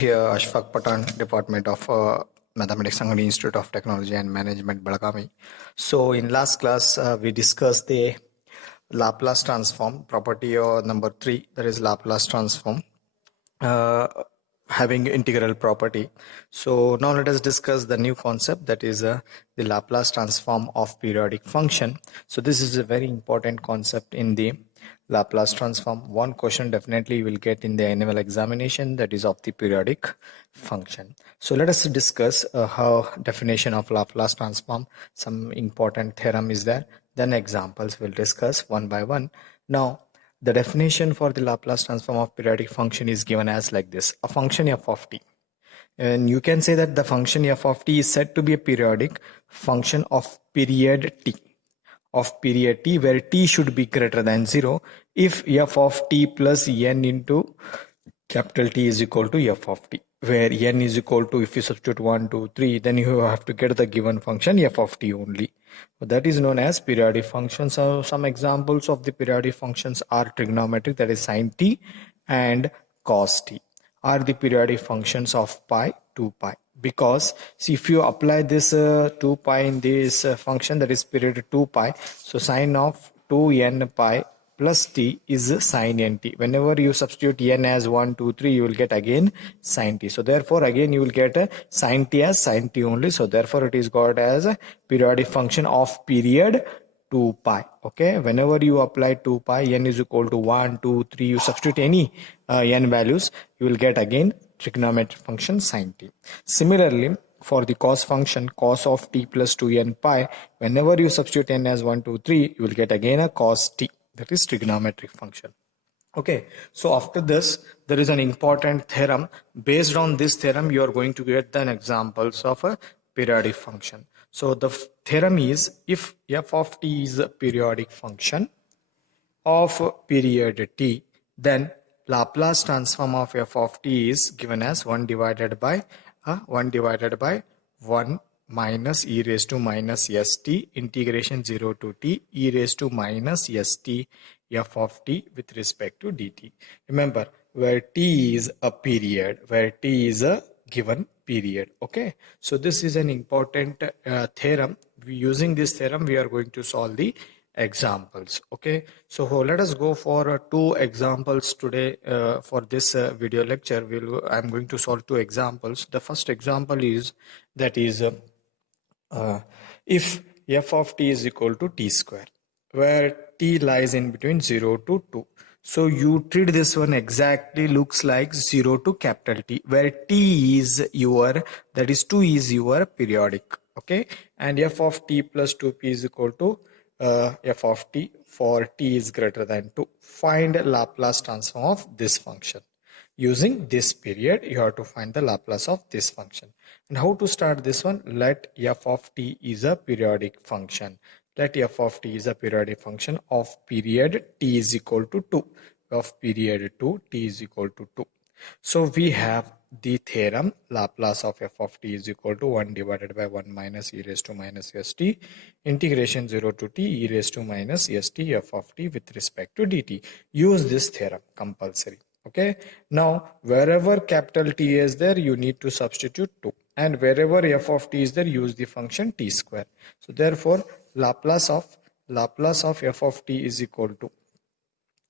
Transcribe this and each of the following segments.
Here, Ashfaq Patan, Department of Mathematics, Sangani Institute of Technology and Management, Belagavi. So, in last class, we discussed the Laplace transform property number 3, that is Laplace transform uh, having integral property. So, now let us discuss the new concept, that is the Laplace transform of periodic function. So, this is a very important concept in the Laplace transform. One question definitely you will get in the annual examination, that is of the periodic function. So let us discuss how definition of Laplace transform. Some important theorem is there. Then examples we'll discuss one by one. Now the definition for the Laplace transform of periodic function is given as like this: a function f of t. And you can say that the function f of t is said to be a periodic function of period t, where t should be greater than 0 if f of t plus n into capital T is equal to f of t, where n is equal to, if you substitute 1, 2, 3, then you have to get the given function f of t only. That is known as periodic functions. So some examples of the periodic functions are trigonometric, that is sin t, and cos t are the periodic functions of pi, 2 pi. Because see, if you apply this 2 pi in this function, that is period 2 pi, so sine of 2n pi plus t is sin nt. Whenever you substitute n as 1, 2, 3, you will get again sin t. So therefore again you will get a sin t as sin t only. So therefore it is got as a periodic function of period 2 pi. Okay, whenever you apply 2 pi, n is equal to 1, 2, 3, you substitute any n values, you will get again trigonometric function sin t. Similarly, for the cos function, cos of t plus 2n pi, whenever you substitute n as 1, 2, 3, you will get again a cos t, that is trigonometric function. Okay, so after this, there is an important theorem. Based on this theorem, you are going to get the examples of a periodic function. So the theorem is, if f of t is a periodic function of period t, then Laplace transform of f of t is given as 1 divided by 1 minus e raised to minus st integration 0 to t e raised to minus st f of t with respect to dt. Remember, where t is a period, where t is a given period. Okay, so this is an important theorem. Using this theorem, we are going to solve the examples. Okay, so let us go for 2 examples today. For this video lecture, I'm going to solve 2 examples. The first example is, that is if f of t is equal to t square, where t lies in between 0 to 2. So you treat this one exactly looks like 0 to capital T, where t is your, that is 2 is your periodic. Okay, and f of t plus 2p is equal to f of t for t is greater than 2. Find Laplace transform of this function. Using this period, you have to find the Laplace of this function. And how to start this one? Let f of t is a periodic function. Let f of t is a periodic function of period t is equal to 2. Of period 2, t is equal to 2. So we have the theorem, Laplace of f of t is equal to 1 divided by 1 minus e raised to minus st integration 0 to t e raised to minus st f of t with respect to dt. Use this theorem compulsory. Okay, now wherever capital T is there, you need to substitute 2, and wherever f of t is there, use the function t square. So therefore Laplace of f of t is equal to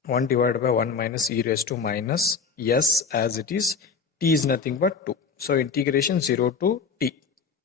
1 divided by 1 minus e raised to minus s, as it is, t is nothing but 2. So integration 0 to t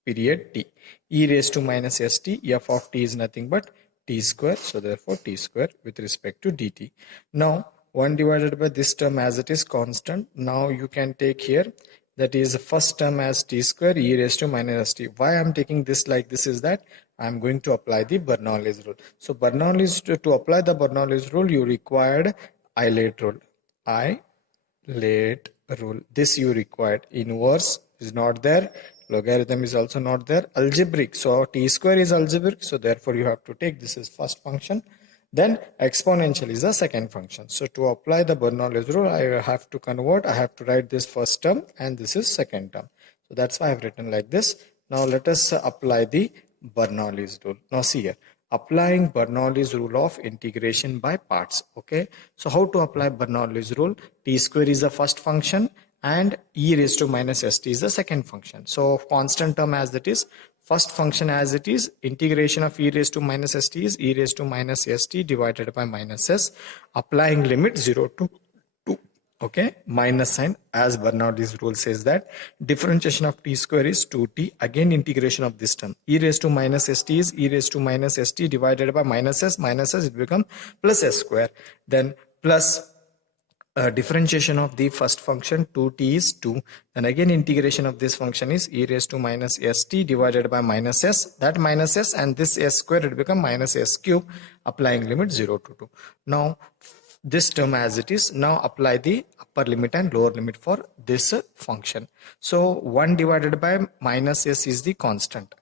period t e raised to minus st f of t is nothing but t square. So therefore t square with respect to dt. Now 1 divided by this term as it is constant. Now you can take here, that is the first term as t square e raised to minus st. Why I am taking this like this is that I am going to apply the Bernoulli's rule. So Bernoulli's, to apply the Bernoulli's rule, you required Eilert rule. Eilert rule. This you required. Inverse is not there. Logarithm is also not there. Algebraic. So t square is algebraic. So therefore you have to take this is first function. Then exponential is the second function. So to apply the Bernoulli's rule, I have to convert. I have to write this first term and this is second term. So that's why I've written like this. Now let us apply the Bernoulli's rule. Now see here, applying Bernoulli's rule of integration by parts. Okay, so how to apply Bernoulli's rule? T square is the first function and e raised to minus st is the second function. So constant term as it is, first function as it is, integration of e raised to minus st is e raised to minus st divided by minus s, applying limit 0 to 2. Okay, minus sign, as Bernoulli's rule says that differentiation of t square is 2t. Again integration of this term, e raised to minus st is e raised to minus st divided by minus s, it becomes plus s square. Then plus differentiation of the first function 2t is 2. Then again integration of this function is e raised to minus st divided by minus s, that minus s and this s square, it become minus s cube, applying limit 0 to 2. Now this term as it is, now apply the upper limit and lower limit for this function. So 1 divided by minus s is the constant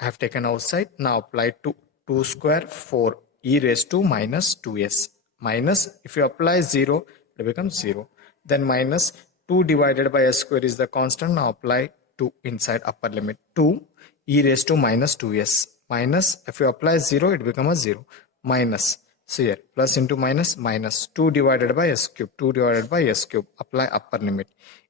I have taken outside. Now apply 2 square 4 e raised to minus 2s, minus if you apply 0 it becomes 0. Then minus 2 divided by s square is the constant. Now apply 2 inside upper limit, 2 e raised to minus 2s, minus if you apply 0 it becomes a 0, minus, so here plus into minus, minus 2 divided by s cube, 2 divided by s cube, apply upper limit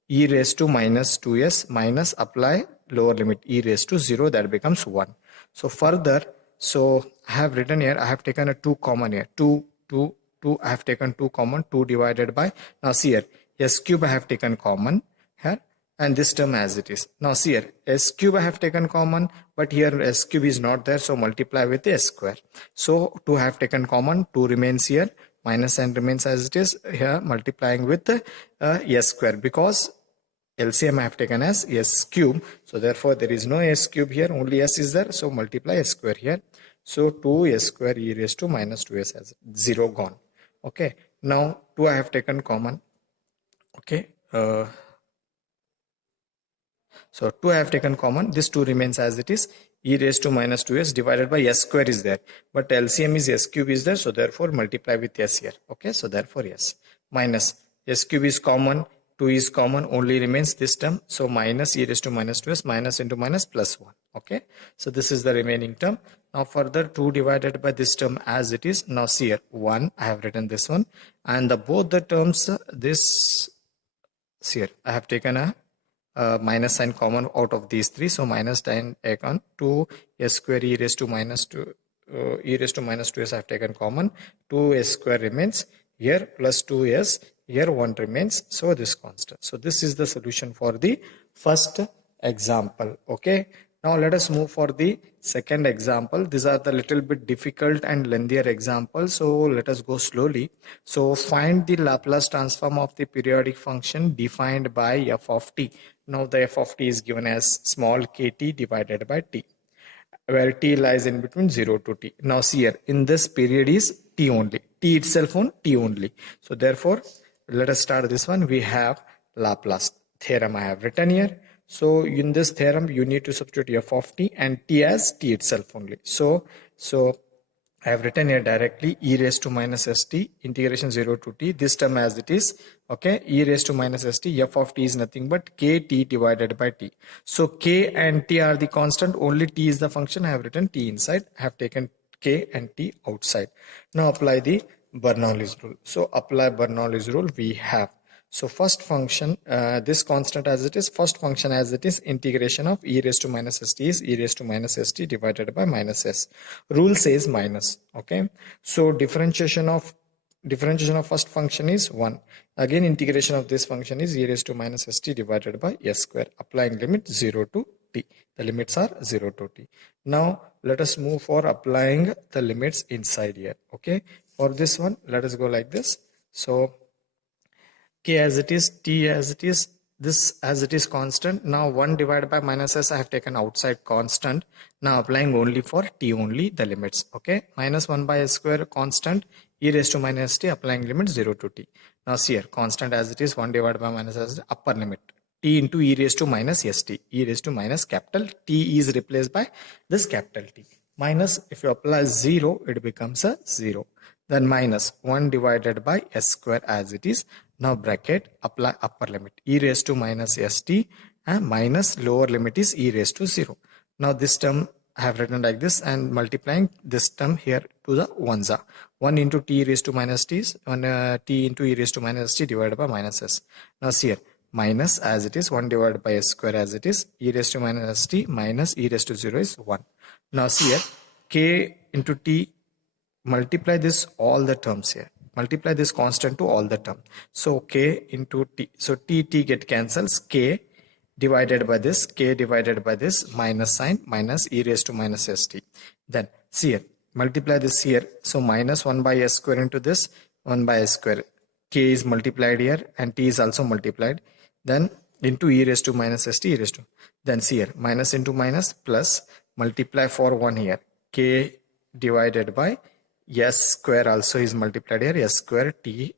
e raised to minus 2s, minus apply lower limit e raised to 0, that becomes 1. So further, so I have written here, I have taken a 2 common here, 2 I have taken 2 common, 2 divided by, now see here s cube I have taken common here, and this term as it is. Now see here s cube I have taken common, but here s cube is not there, so multiply with s square. So 2 I have taken common, 2 remains here, minus sign remains as it is here, multiplying with s square, because LCM I have taken as s cube, so therefore there is no s cube here, only s is there, so multiply s square here. So 2s square e raised to minus 2s as 0 gone. Okay, now 2 I have taken common. Okay, so 2 I have taken common, this 2 remains as it is, e raised to minus 2s divided by s square is there, but LCM is s cube is there, so therefore multiply with s here. Okay, so therefore yes, minus s cube is common, 2 is common, only remains this term, so minus e raised to minus 2s, minus into minus plus 1. Okay, so this is the remaining term. Now further 2 divided by this term as it is. Now see here 1 I have written this one, and both the terms, this, see here I have taken a minus sign common out of these 3, so minus sign taken, 2 s square e raised to minus 2 e raised to minus 2s I have taken common, 2 s square remains here, plus 2s here, 1 remains, so this constant. So this is the solution for the first example. Okay, now let us move for the second example. These are the little bit difficult and lengthier examples, so let us go slowly. So find the Laplace transform of the periodic function defined by f of t. Now the f of t is given as small kt divided by t, where t lies in between 0 to t. Now see here, in this period is t only, t itself on t only. So therefore let us start this one. We have Laplace theorem I have written here. So in this theorem you need to substitute f of t and t as t itself only. So I have written here directly e raised to minus st integration 0 to t, this term as it is. Okay, e raised to minus st, f of t is nothing but kt divided by t. So k and t are the constant, only t is the function. I have written t inside, I have taken k and t outside. Now apply the Bernoulli's rule. So apply Bernoulli's rule. We have, so first function, this constant as it is, first function as it is, integration of e raised to minus st is e raised to minus st divided by minus s. Rule says minus. Okay, so differentiation of first function is 1. Again integration of this function is e raised to minus st divided by s square, applying limit 0 to t. The limits are 0 to t. Now let us move for applying the limits inside here. Okay, for this one let us go like this. So k as it is, t as it is, this as it is constant. Now 1 divided by minus s I have taken outside constant. Now applying only for t only the limits. Okay, minus 1 by s square constant, e raised to minus t, applying limit 0 to t. Now see here constant as it is, 1 divided by minus s, upper limit t into e raised to minus st, e raised to minus capital T is replaced by this capital T. Minus, if you apply 0 it becomes a 0. Then minus 1 divided by s square as it is. Now bracket, apply upper limit e raised to minus st, and minus lower limit is e raised to 0. Now this term I have written like this, and multiplying this term here to the ones are 1 into t raised to minus t is 1 t into e raised to minus t divided by minus s. Now see here minus as it is 1 divided by s square as it is, e raised to minus t minus e raised to 0 is 1. Now see here, k into t, multiply this all the terms here. Multiply this constant to all the term. So k into t. So t get cancels. K divided by this minus sign minus e raised to minus st. Then see here, multiply this here. So minus 1 by s square into this 1 by s square. K is multiplied here and t is also multiplied. Then into e raised to minus st e raised to. Then see here, minus into minus plus, multiply for 1 here. K divided by s square also is multiplied here, s square t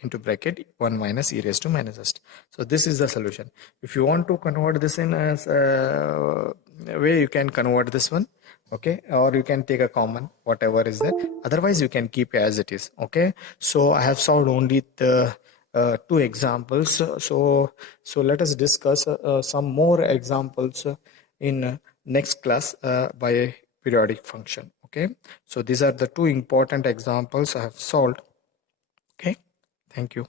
into bracket 1 minus e raised to minus st. So this is the solution. If you want to convert this in as way, you can convert this one, okay, or you can take a common whatever is there, otherwise you can keep as it is. Okay, so I have solved only the 2 examples, so let us discuss some more examples in next class by periodic function. Okay, so these are the 2 important examples I have solved. Okay, thank you.